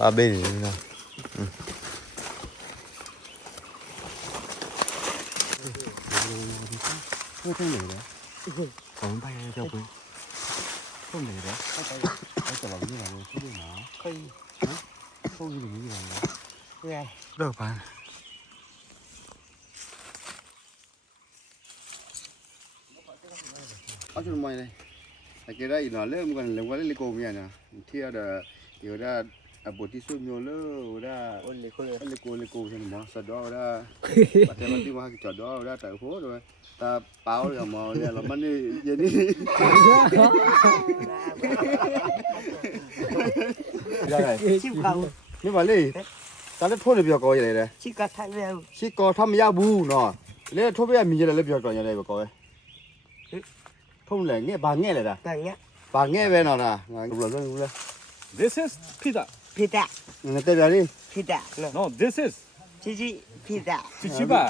ปลาเบนนี่นะเพื่อที่ไหนเนี่ยของไปเจ้าปืนต้นไหนเนี่ยเขาจะบอกนี่อะไรที่ดูหนาเคยเขาอยู่อย่างนี้อย่างไรเนี่ยเลิกไปเอาชุดใหม่เลยแต่ก็ได้อีกหน่อยเริ่มกันเรื่องว่าเล่นโกมีนะเที่ยวเดี๋ยวได้บทที่สุดโยเลยได้เล่นโกใช่ไหมสะดอได้ปัจจัยมันที่ว่าจอดดอได้แต่โหด้วยตาเปล่าเลยมอเนี่ยเรามันนี่ยันนี่ชิบเขานี่มาเลยตอนนี้ทุ่นเบียร์ก่อยังไงเลยชิกอทำแล้วชิกอทำยาบูเนาะเลยทุ่นเบียร์มีอะไรเลยเบียร์ก่อยังไงก่อทุ่นเลยเงี้ยบางเงี้ยเลยนะบางเงี้ยไปเนาะนะรู้เลย This is pita. นี่เตะเบียร์นี่ No, this is chichiba. Chichi le.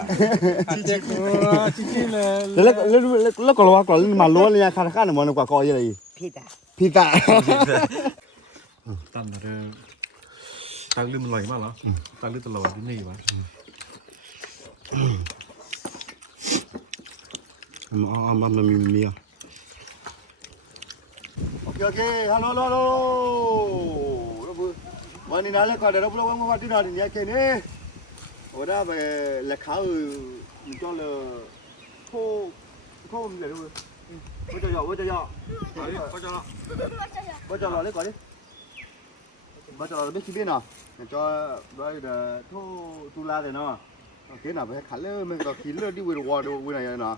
แล้วก็ว่าก่อนมาล้วนเลยข้าหนึ่งมันกว่าก่อยังไงพิตา ตั้งแต่ตั้งลืมมันลอยมากเหรอตั้งลืมตลอดที่นี่วะ มันมีโอเคฮัลโหลวันนี้นั่นแหละก็เดี๋ยวเราพูดว่าวันที่นอนเนี่ยแค่นี้โอ้ได้ไปเล็กเขามันก็เลยโค้งเลยด้วยว่าจะย่อเลยก่อนดิว่าจะไม่คิดbien à cho đây là thu tu la thì nó cái nào phải khá lơ mình có khí lơ đi vừa qua đâu vừa này nó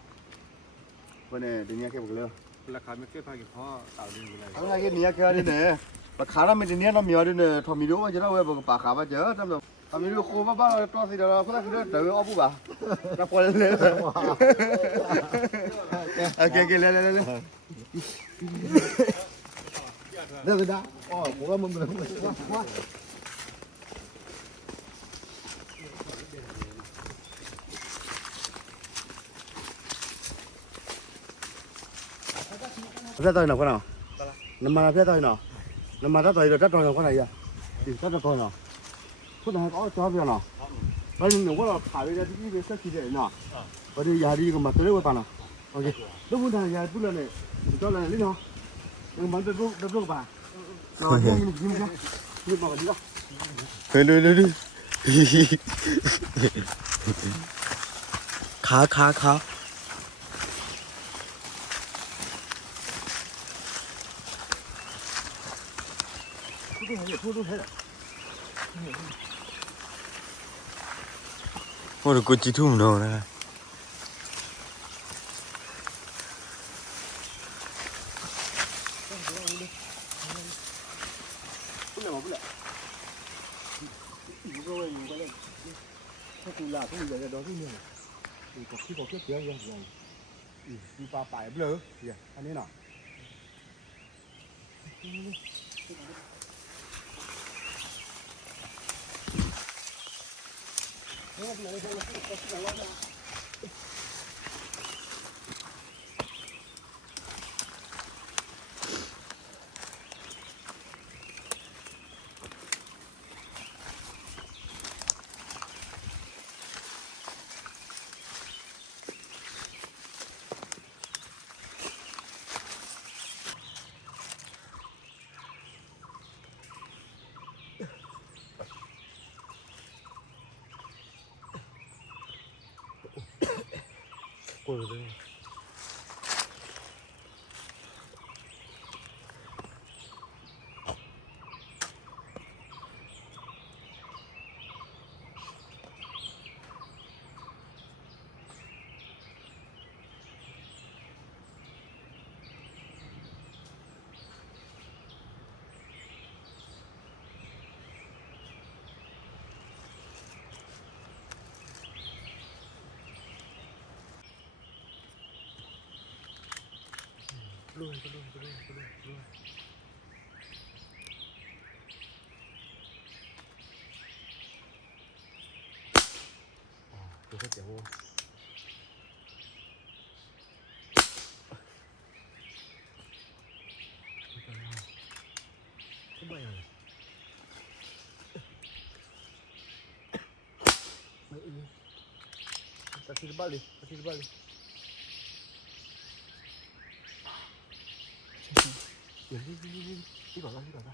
vừa này thì nghe cái bực lơ ราคาไม่เก็บพากี่พ่อเต่าดินอะไร เอาไงกันเนี่ยแค่นี้เนี่ยปากขาเราไม่ได้เนี่ยเรามีอะไรเนี่ยทอมีรู้ว่าจะเราเว้ยปากขาว่าเจอทำแบบทำมีรู้โคบ้าตัวสิเดี๋ยวเราพูดกันเดี๋ยวเอาปุ๊บอ่ะเราปล่อยเลยโอเคเลยเดี๋ยวได้อ๋อผมว่ามันเหมือนว่าเพื่อนตัวไหนคนน่ะน้ำมันเพื่อนตัวไหนน้ำมันตัวไหนตัวไหนคนไหนอ่ะตัวตัวน่ะคนไหนก็ชอบอย่างน่ะแล้วหนูก็เราถ่ายไปได้ที่เป็นสักกี่เดือนน่ะวันนี้ยาดีก็มาตัวเล็กกว่าน่ะโอเคแล้วพูดถึงยาพูดเลยเนี่ยตัวอะไรนี่เนาะยังมันจะรูปป่ะเรายิ้มบอกกันดีกว่าเฮ้ยดูขาโอ้ดูกูจีทุ่มโดนนะที่ผมเกี่ยวยังไงมีปลาป่ายเบลอเนี่ยอันนี้เนาะโอ้ยรวยดูเขาเจ๋งว่ะทำไมอ่ะ ที่บ้านเลยที่บ้านเลยเดี๋ยวนี่ก่อนนะไปก่อน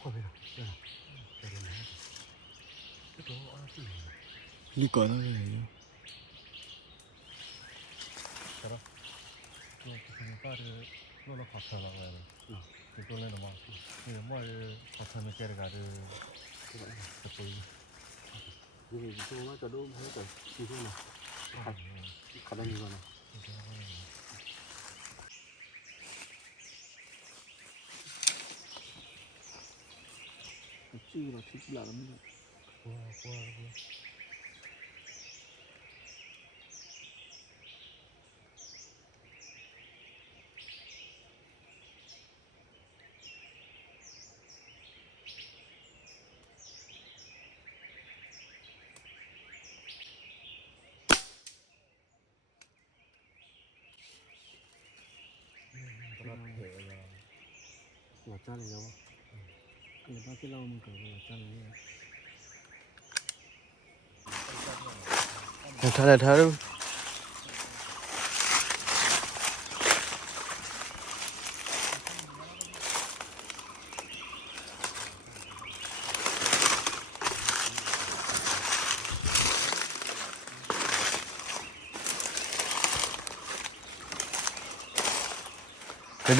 คนไปก่อนเดี๋ยวนะที่ตัวอ้อที่ นี่ก่อนแล้วเลย ตัวคือป้าเธอโลละขอเธอละไงเลยตัวเล่นหรือเปล่านี่มั่วขอเธอไม่แก่กันเลยจะไปนี่ตัวว่าจะดูให้ก่อนที่ที่ไหนขัดได้ยังไงนะชื่อเราที่หลังนี่ว้าว หัวจ้าเลยแล้วอันนี้บ้านที่เรามันเกิดหัวจ้าเลยเนี่ย ท่าดู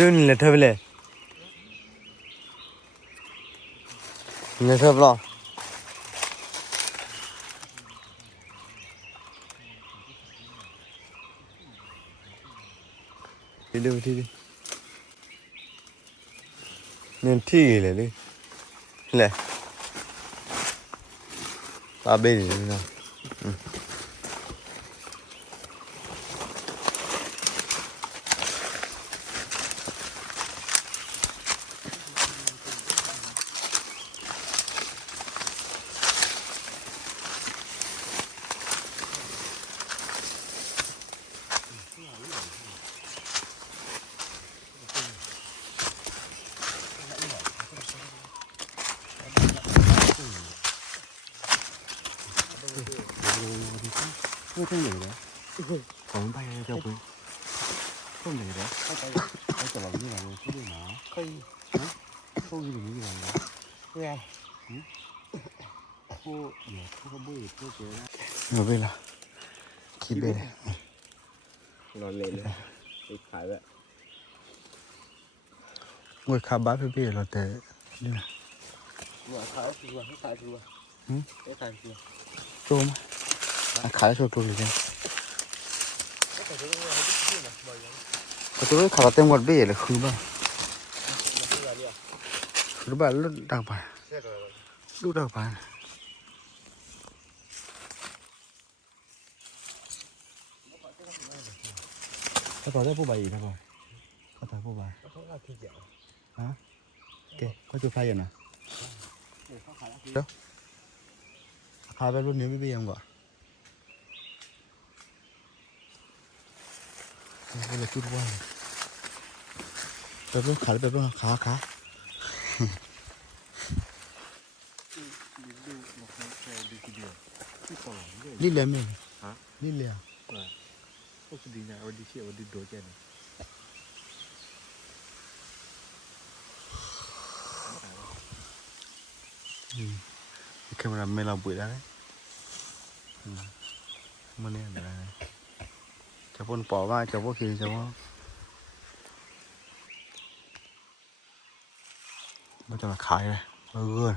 เดินเลยเธอไปเลยเนี่ยเธอปล่อยđi đâu đi nên thi lại đi này ba bên này nào không thấy gì đấy còn bay ra đâu không gì đấy cái tờ lồng như là cái gì nó không gì như là nghe cô giờ không biết cô chế người bên là chi bên này nó lên lên cái khải vậy người khá bá với bên là tệ như này vừa khải chưa cái khải chưa tôm khá cho tôi liền tôi khá tên quạt bể là khứ ba lúc đặc bài có tao phố bài gì đâu rồi có tao phố bài hả ok có chưa phai rồi nè đâu khai ra luôn nếu mới biết không gọi đây là chút qua tôi biết khá là tôi khá đi làm gì hả đi làm không đi nhà đi xe đi đồ chơi này camera mình làm bụi đấy mình này là cho con bỏ vào cho có khi cho nó bây giờ là khải này gương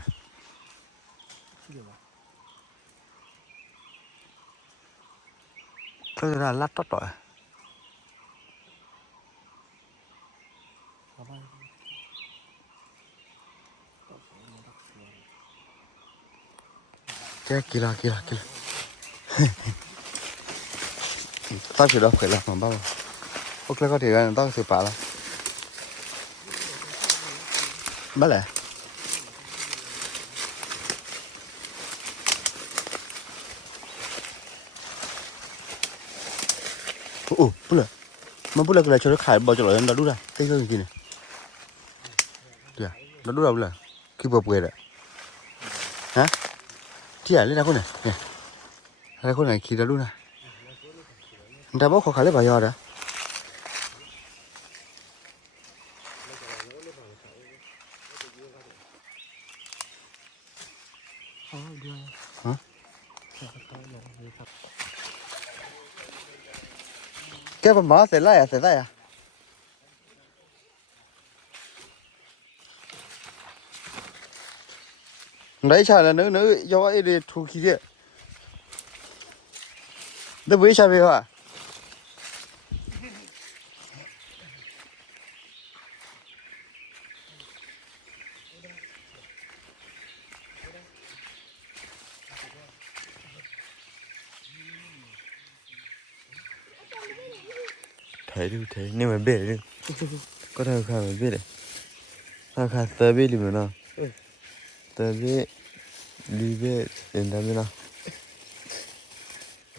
cái là lát tốt rồi cái kia tao chỉ đâu phải làm mà bao ok có thể là tao xử phạt là bắt lại bữa lại mà bữa lại cái này cho nó khải bao cho nó đút ra cái gì này được nó đút đâu là khi bập về đấy hả thì à lên nào con này nè hai con này khi đó luôn nè người ta bóc khó khăn lấy bao giờ đó hả cái phần má sẽ lại à đấy chả là nữ do ấy đi thu khí gì nó với sao vậy hả thấy được thấy nhưng mà biết được có thằng khác mà biết đấy thằng khác tớ biết liền mà nào tớ biết đi biết đến đam mê nào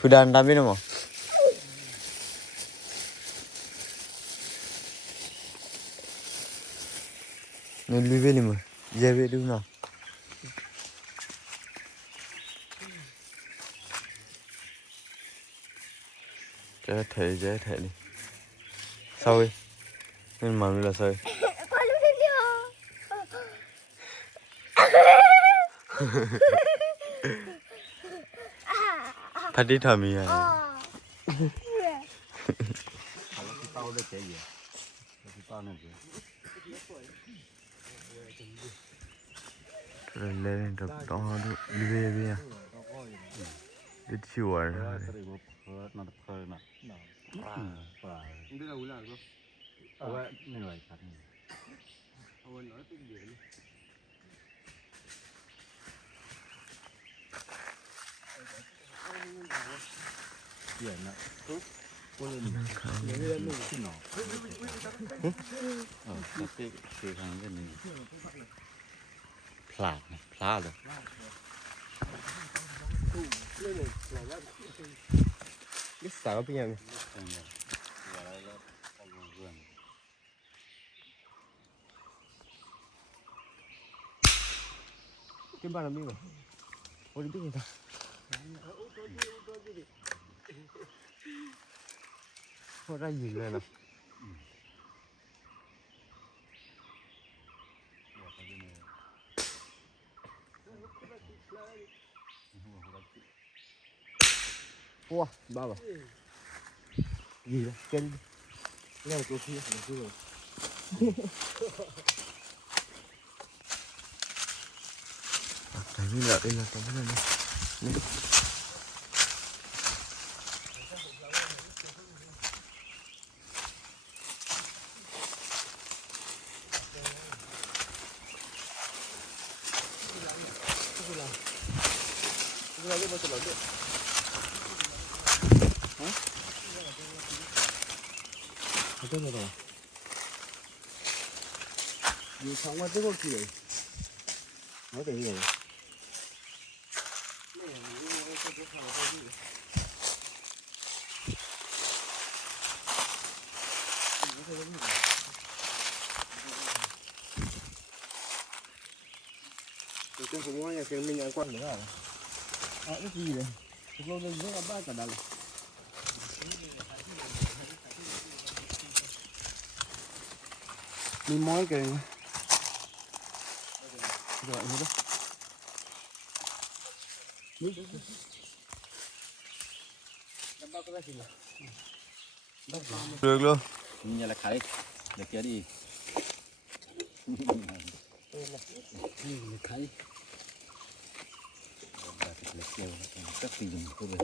cứ đam biết nào mà nên đi biết liền mà giờ biết đúng nào dễ thấy đi sao đi nên mà mình là sao thật đi thầm gì à tao đây cái gì tao này rồi lên được đó đi về à đi chiều à nó khơi nè đi đâu là có này vậy thật tiền nè cái thằng cái này phá rồi biết sao bây giờ cái ba làm gì vậy ôi biết gì ta có ra gì rồi nè wow ba bà gì đó kênh nghe một câu chuyện rồi thấy như là đây là tấm này này cái này rồi nhiều xong qua tới có gì nói cái gì tôi cũng nói là mình ăn quan nữa à cái gì này cái lô này rất là ba cả đàn mình mói cái rồi như đó được luôn nhìn là khải được chưa đi khải được chưa các tình dùng của mình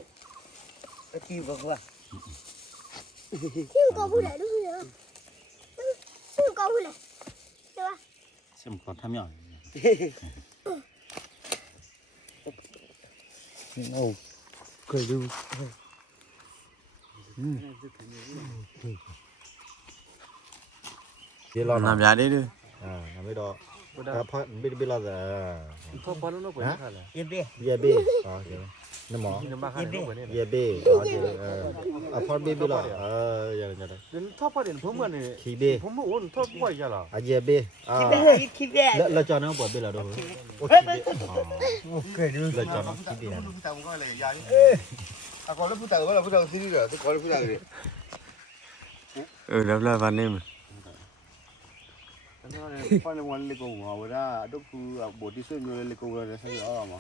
cái chi vâng qua chưa có vui lại đúng không chưa có vui lại được xem còn tham nhỏ Ồ, cười lưu làm giá đấy đi làm đó biết là giờ có nó cũng là bia น้ำหมอน้ำบ้าข้างนี้เหมือนนี่ เยเบ้พอดเบ้บี้หรออย่างเงี้ย เดี๋ยวถ้าพอเด่นผมเหมือนนี่ ขี้เบ้ ผมไม่โอนทอดบ่อยจ้ะหรอ เยเบ้ คิดแย่ แล้วจอน้องปวดเบ้หรอดูโอเคโอเคดูแล้วจอน้องขี้เบ้ ผู้ตายมันก็เลยยานี่อ่ะก่อนแล้วผู้ตายว่าเราผู้ตายที่นี่เหรอก่อนแล้วผู้ตายเลย แล้ววันนี้มัน พอในวันเล็กกว่าว่าได้ดูคือบทที่สุดอยู่เล็กกว่าเลยใช่ไหมอ๋อมา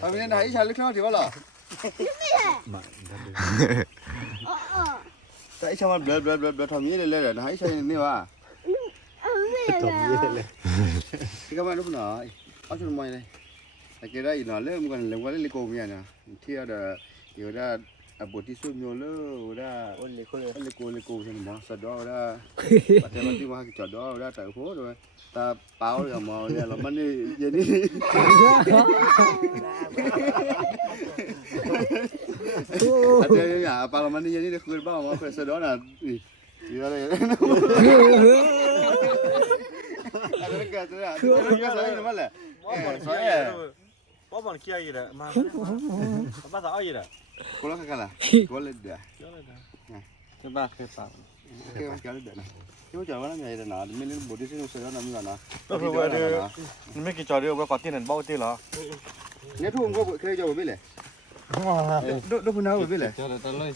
ทำยังไงอีชาเล็กน้อยที่ว่าล่ะ แต่อีชามันเบลทำยังไงเลยนะอีชานี่ว่า ตบเยอะเลย ที่ก็มาดูหน่อยเอาชุดใหม่เลยแต่ก็ได้อีกหน่อยเริ่มกันเรื่องว่าเล็กกว่าเนี่ยนะที่เดี๋ยวได้บทที่สุดอยู่เลยได้วันเล็กใช่ไหมสะดอได้ประเทศมันที่ว่าจอดดอได้แต่โหด้วยตาเปล่าเลยมองเนี่ยเรามันนี่ยันนี่อาจจะอย่างปาเรามันนี่ยันนี่ได้คืนบ้างมั้งเป็นสะดอน่ะอีอะไรอะไรกันเนี่ยก็ใส่นั่นแหละ ป้อมมันเคี้ยวอยู่แหละมาบ้าสาวอยู่แหละ คนละกันล่ะคนละเดียว จะบ้าเคยป่า เกี่ยวกับเดียวนะที่ว่าจะว่าอะไรเนี่ยนะไม่เล่นบทที่สุดสะดอน่ะมีกันนะ ก็คือว่าไม่กี่จอเดียวว่าก่อนที่นั่นเบ้าที่เหรอ เนี่ยทุ่งก็เคยจะไปเลยดูพุ่นเอาไปเลย จอแต่เลย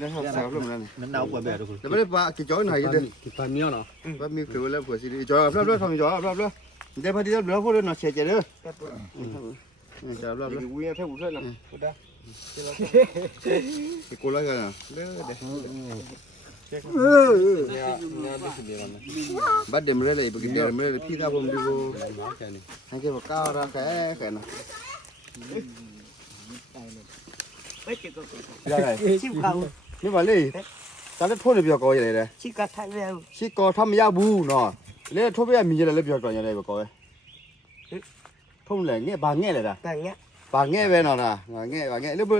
นะครับสาวเรื่องนั้น น้ำหนาวปวดแบบดูคุณ แต่ไม่ได้ปะกี่จ้อยหน่อยเด้อ กี่ปลาเมี้ยวเนาะ ว่ามีคือแล้วผัวสิจ้อยรับทำจ้อยรับเดี๋ยวพอดีรับแล้วพวกเราหน่อยเฉยๆเด้อจ้อยรับแล้ว วิ่งแค่บุษเลยนะ กูไล่กันอ่ะเด้อบัดเดมเลยไปกินเดมเลยพี่ตาผมดูให้แกบอกก้าวรักแค่นะชิมเขา นี่ว่าเลยตอนนี้โทษเลยเบียร์ก่อยังไงเลย ชิกระทะแล้ว ชิก่อทำยาบูเนาะเลยโทษเบียร์มีอะไรเลยเบียร์ก่อยังไงเบียร์ก่อทุ่มแหล่งเงี้ยบางเงี้ยเลยนะ แบบเนี้ย บางเงี้ยไปเนาะนะบางเงี้ยแ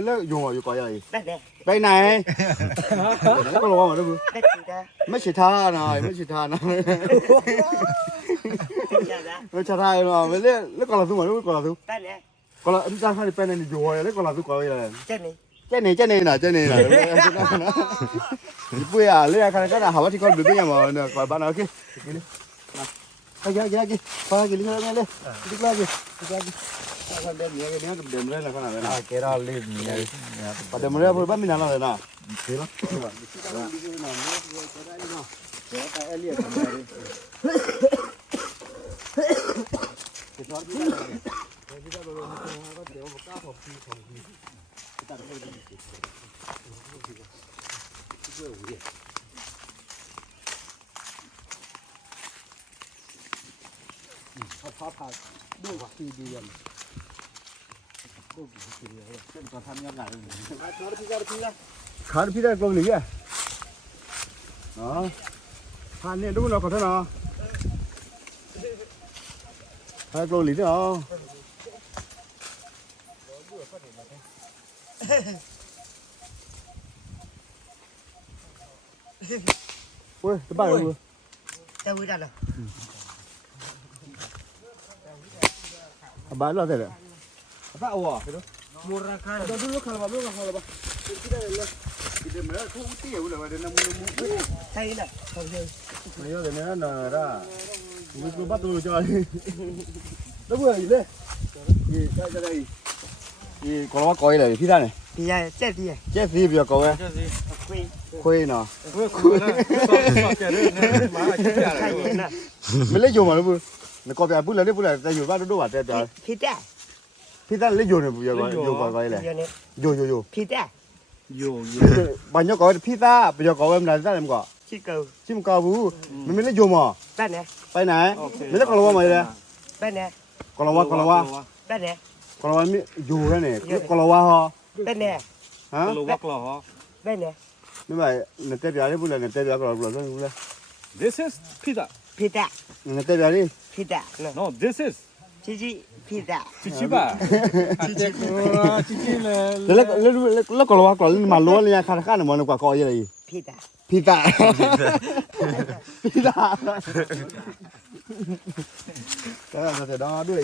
ล้วอยู่ก่อยังไง แบบเนี้ย ไปไหนแล้วก็ระวังด้วย แบบนี้นะ ไม่ใช่ท่าหน่อยไม่ใช่ท่าหน่อยไม่ใช่ท่าหน่อยไม่เล่นแล้วก็เราสู้มาด้วยก็เราสู้ แบบเนี้ย ก็เราจ้างให้เป็นในอยู่แล้วก็เราสู้ก็ยังไง เจ้านี่ เจ้านี่น่ะญี่ปุ่นอ่ะเรียกใครก็ได้หาว่าที่คนดูไม่ยังมาเนี่ยก่อนบ้านเราโอเคไปกินไปกินเลยเลยดิกลากิถ้าเดินเนี่ยก็เดินเลยนะขนาดนั้น เกล้ารีบมีอะไร พอเดินมาแล้วบ้านมีน้ำอะไรนะ คือแล้ว ขาพี่ได้กลงหลีอ่ะอ๋อผ่านเนี่ยดูเราขอโทษเนาะผ่านกลงหลีเนาะเว้ยจะบ้าเลย เจ้าวิจารณ์เหรอ บ้านเราแต่ละบ้าอ๋อไปดู มูราคา ดูลูกค้าบ้าลูกค้าบ้าที่ได้เลยที่เดิมแล้วทุกที่อยู่เลยว่าเดินน้ำมัน ใช่ละเขาเลย ไม่เยอะเลยนะน่ะด่ามึงกูบ้าตัวจอยแล้วเบื่ออีกเลยอีได้ได้อีกคนว่าก้อยเลยพี่ได้เนี่ย พี่ใหญ่เจ้าพี่ใหญ่ เจ๊สีเบียร์ก้อย คุย คุยเนาะ คุยนะสอบแกเรื่องนี้มาคิดอะไร ใช่นะ ไม่เล่นอยู่มาแล้วมึงเนี่ยก็แบบพูดเลยพูดเลยแต่อยู่บ้านดูว่าแต่ พี่แต่ พี่ตั้งเล่นอยู่เนี่ยอยู่ก้อยเลย เดี๋ยวนี้ อยู่ พี่แต่ บ้านยก้อยพี่ตาเบียร์ก้อยมันได้มั้งก็ ชิเกอร์ ชิมกาบูมันไม่เล่นอยู่มั้ง แบบเนี้ย ไปไหนไม่เล่นกอล์ฟมาเลย แบบเนี้ย กอล์ฟว่า แบบเนี้ย กอล์ฟมีอยู่แค่ไหนกอล์ฟว่าฮะ แบบเนี้ย ฮะ รู้ว่าหรอ แบบเนี้ย ไม่ไหวเนี่ยเตะเบียร์ได้พูดเลยเนี่ยเตะเบียร์ก็รู้เลยพูดเลย This is pizza พี่แต่ เนี่ยเตะเบียร์ดิ พี่แต่นะ no this is ชิชิพี่แต่ chichiba chichi แล้วกอล์ฟว่าก็มาล้วนเลยข้าเนี่ยมันกว่าก้อยอะไร พี่แต่ พี่ตาแต่ดอด้วย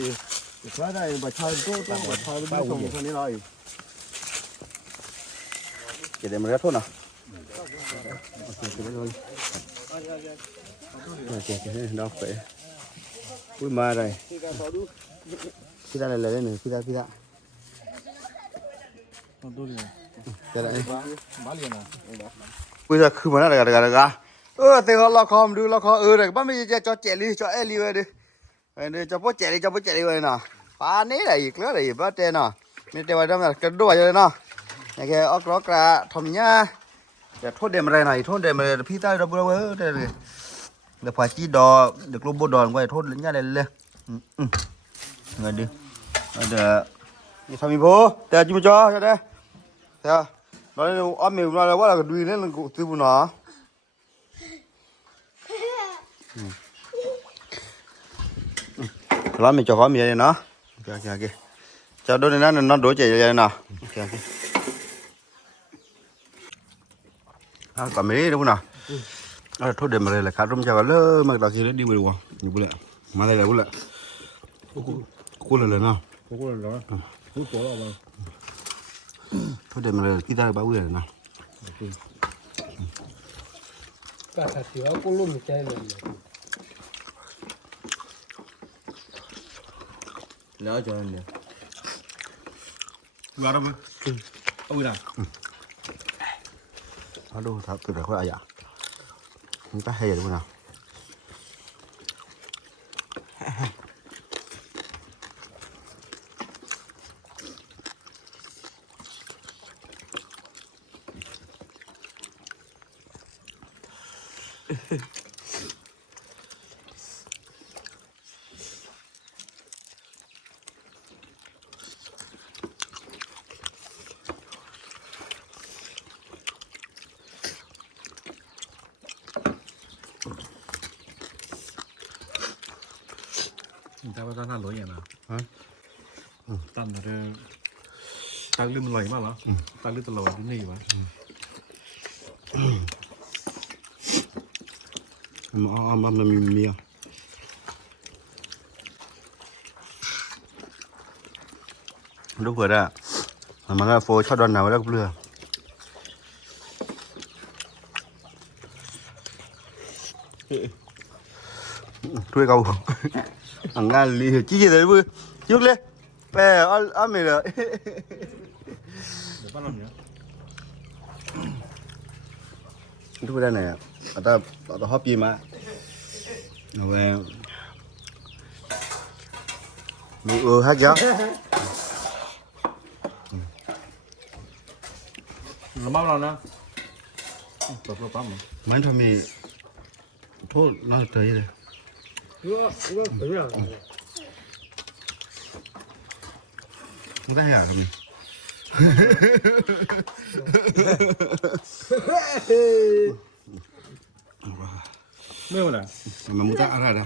Quá đây bà chơi tốt bà chơi với không con đi rồi. Chỉ để mà rét thôi nào. Ok, đâu phải. Ui ma đây. Pizza này lấy này, pizza. Cái này. Bây giờ cứ mà nó gà. Thì họ lo kho đưa lo kho rồi bắt mình cho trẻ đi cho Eli về đi. Đây cho bố trẻ đi về nào. Phá nấy này nữa này bắt trên nào. Mình để vào trong là cái đuôi rồi nào. Này cái ốc lóc là thầm nhá. Để thốt đệm này thốt đệm này phi tay đâu bơ đây này. Để phải chi đò được lô bô đòn quay thốt lên nhá đây lên. Rồi đi. Để sao mình vô? Để chim cho đây. Theo. Nói ôm mình nói là quá là đuôi lên là cụ tư bùn nó. Làm mình cho có mì này nó. Kìa. Cho đôi này nó đổ chảy vậy nào. Kìa. Còn mấy đâu nào. Thôi để mà đây là khá rung cho lỡ mà đào kia nó đi về luôn. Như bữa lại. Mà đây là bữa lại. Cô là nào. Cô là đó. Cô là mà. Thôi để mà đây kita là bao nhiêu nào. Cả thật thì cô luôn một chai rồi. Lỡ cho anh nè. Vào đâu mà. Ôi nào. Aduh, thật từ khói dạ. Không có hay rồi đúng nào. Người ta có ra lối vậy nào? Hả? Tần rồi tăng lên lầy mà nó. Tăng lên từ lầu đến nỉ mà. Mà mì. Lúc vừa đó. Mà nó phô cho đoàn nào đó cũng lừa. Thuê câu. Thằng Nga lì chỉ gì đấy vui. Trước lên. Bè ăn mì rồi. Để bắt làm nhá. Lúc đây này, ta hấp gì mà. Rồi. Mì hát gió. Nó bao lâu nữa? Tập nó bấm mà. Mấy thôi mì. Thôi nó tới rồi. I거 그냥 Không có hả mì. 매워 nè. Mà muốn ta ra.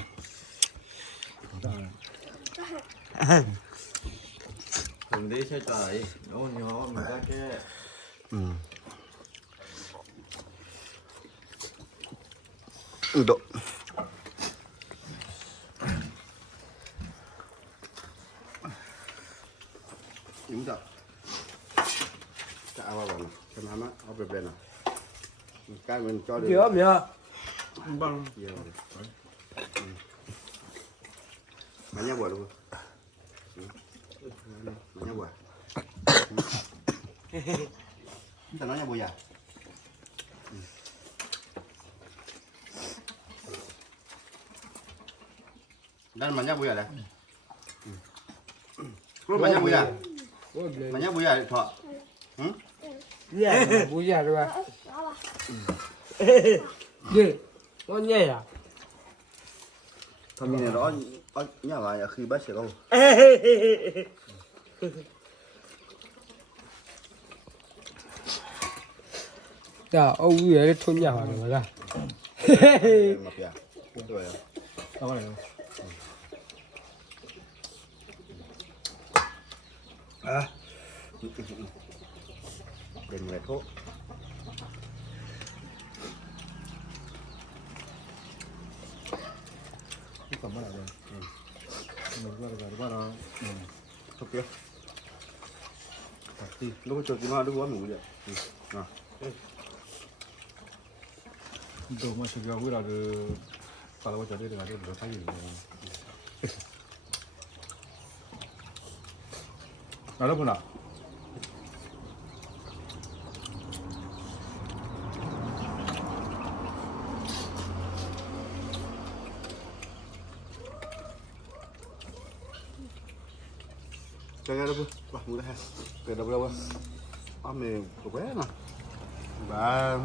Đừng đi xe trời, nó nhỏ mà ra cái Độ. Đúng rồi. Chả vào vào cái má ở bên bên nào. Cái mình cho được. kiểu mía. Bằng. Mà nhá bò luôn. Mà nhá bò. Ta nói nhá bò già. Dan mà nhá bò già đây. Mà nhá bò già. Mà nhá bò già thọ. 야, 뭐야, 그래. 네, 언제야? Thằng này đó nhá lại khi bắt sẽ đâu. 야, 위에 톤냐 하는 거야. Mập già. Đúng rồi. Tao có này không? Đừng lại thuốc. Cái cầm bắt lại rồi. Guarda, ok lúc cho chị nó đừng có ngủ vậy à 또 뭐 저기 우리를 바라고 저리 가지고 뭐 사기 알아보나 cái đó bữa ngủ đây cái đó đâu á mềm của bé nè bà